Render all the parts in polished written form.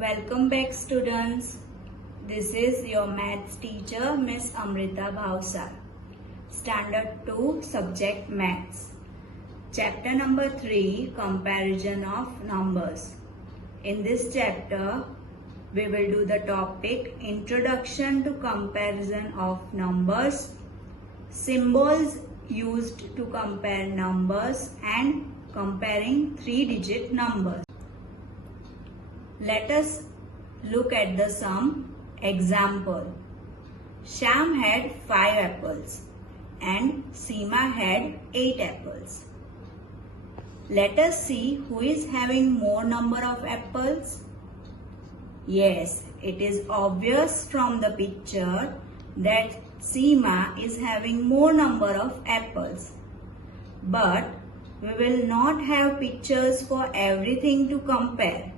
Welcome back students. This is your maths teacher Miss Amrita Bhavsar. Standard 2 subject maths. Chapter number 3 comparison of numbers. In this chapter we will do the topic introduction to comparison of numbers, symbols used to compare numbers and comparing 3-digit numbers. Let us look at the sum. Example. Shyam had 5 apples and Seema had 8 apples. Let us see who is having more number of apples. Yes, it is obvious from the picture that Seema is having more number of apples. But we will not have pictures for everything to compare.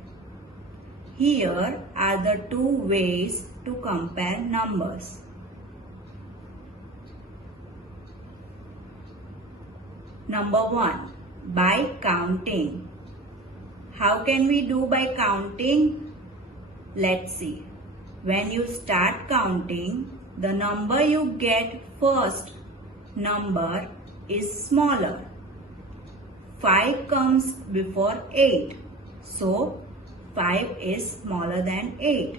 Here are the 2 ways to compare numbers. Number 1. By counting. How can we do by counting? Let's see. When you start counting, the number you get first number is smaller. 5 comes before 8. So 5 is smaller than 8.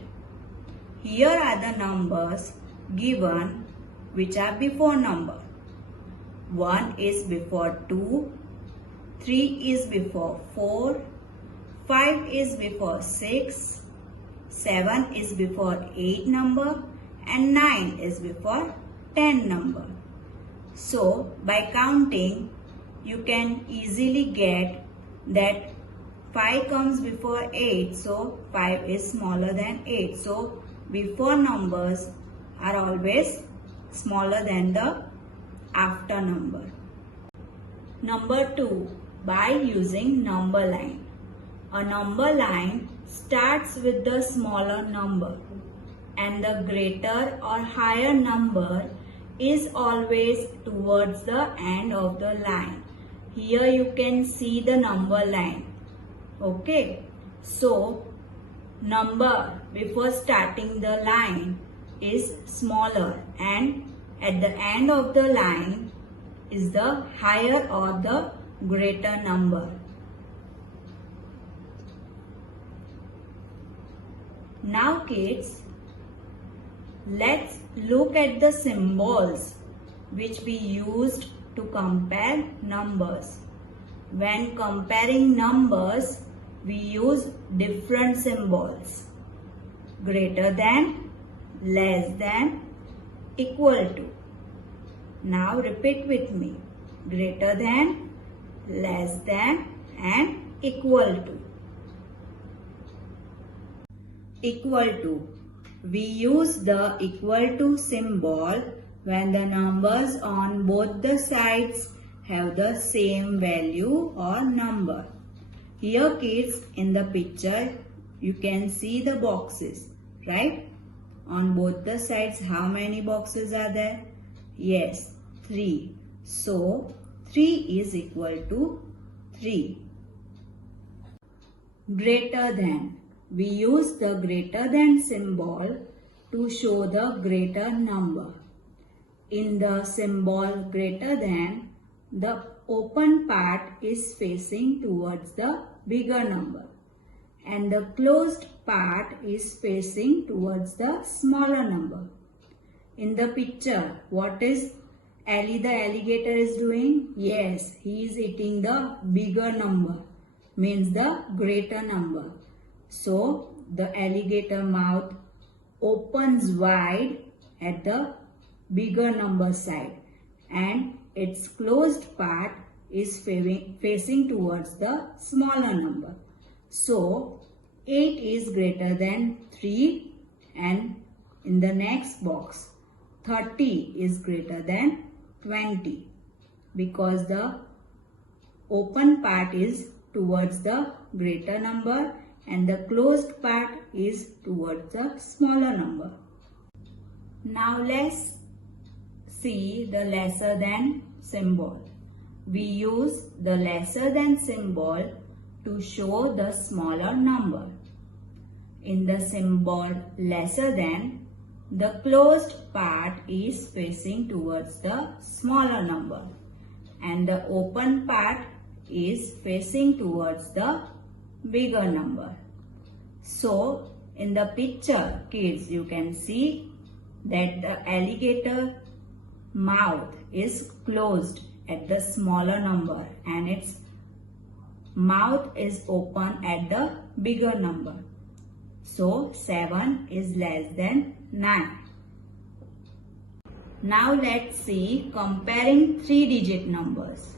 Here are the numbers given which are before number. 1 is before 2, 3 is before 4, 5 is before 6, 7 is before 8 number and 9 is before 10 number. So by counting you can easily get that 5 comes before 8, so 5 is smaller than 8. So before numbers are always smaller than the after number. Number 2. By using number line. A number line starts with the smaller number and the greater or higher number is always towards the end of the line. Here you can see the number line. Okay, so number before starting the line is smaller and at the end of the line is the higher or the greater number. Now kids, let's look at the symbols which we used to compare numbers. When comparing numbers, we use different symbols. Greater than, less than, equal to. Now repeat with me. Greater than, less than and equal to. Equal to. We use the equal to symbol when the numbers on both the sides have the same value or number. Here kids, in the picture you can see the boxes, right? On both the sides how many boxes are there? Yes, 3. So 3 is equal to 3. Greater than. We use the greater than symbol to show the greater number. In the symbol greater than, the open part is facing towards the bigger number and the closed part is facing towards the smaller number. In the picture, what is Ali the alligator is doing? Yes, he is eating the bigger number, means the greater number. So the alligator mouth opens wide at the bigger number side and its closed part is facing towards the smaller number. So 8 is greater than 3 and in the next box 30 is greater than 20 because the open part is towards the greater number and the closed part is towards the smaller number. Now let's see the lesser than symbol. We use the lesser than symbol to show the smaller number. in the symbol lesser than, the closed part is facing towards the smaller number and the open part is facing towards the bigger number. So in the picture, kids, you can see that the alligator mouth is closed at the smaller number and its mouth is open at the bigger number. So 7 is less than 9. Now let's see comparing 3-digit numbers.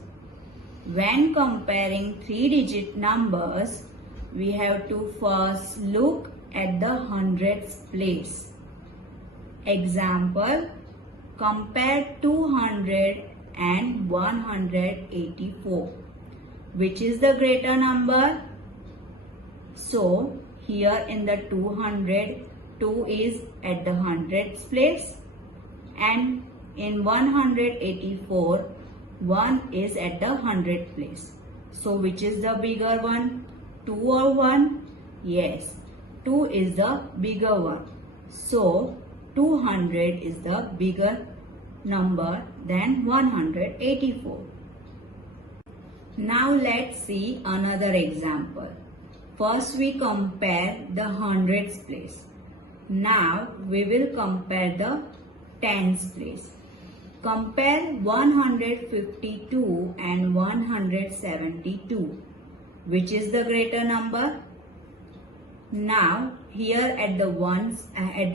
When comparing 3-digit numbers, we have to first look at the hundreds place. Example, compare 200 and 184. Which is the greater number? So here in the 200, 2 is at the hundreds place, and in 184, 1 is at the 100th place. So which is the bigger one? 2 or 1? Yes, 2 is the bigger one. So 200 is the bigger number than 184. Now let's see another example. First we compare the hundreds place. Now we will compare the tens place. Compare 152 and 172. Which is the greater number? Now here at the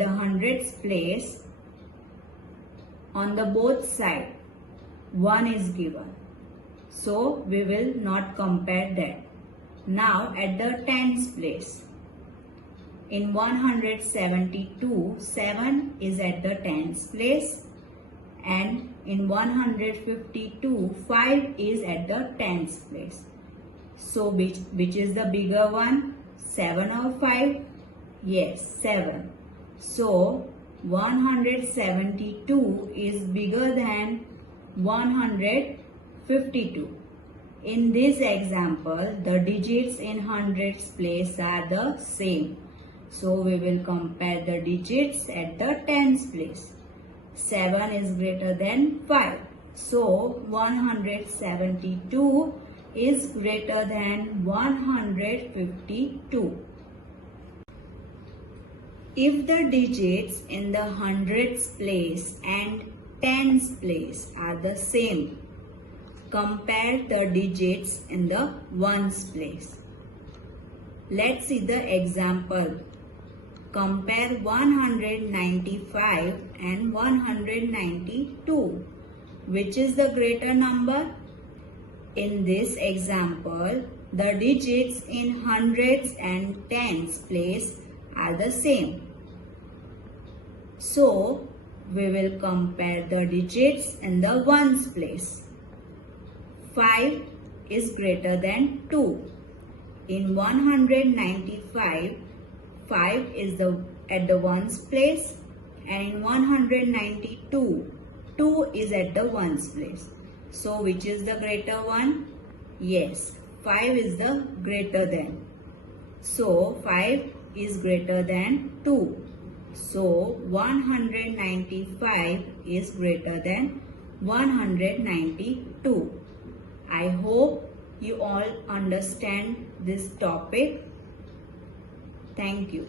hundreds place, on the both side 1 is given. So we will not compare that. Now at the tens place, in 172, 7 is at the tens place, and in 152, 5 is at the tens place. So which is the bigger one? 7 or 5? Yes, 7. So 172 is bigger than 152. In this example, the digits in hundreds place are the same. So we will compare the digits at the tens place. 7 is greater than 5. So 172 is greater than 152. If the digits in the hundreds place and tens place are the same, compare the digits in the ones place. Let's see the example. Compare 195 and 192. Which is the greater number? In this example, the digits in hundreds and tens place are the same. So, we will compare the digits in the ones place. 5 is greater than 2. In 195, 5 is at the ones place, and in 192, 2 is at the ones place. So which is the greater one? Yes, 5 is the greater than. So 5 is greater than 2. So 195 is greater than 192. I hope you all understand this topic. Thank you.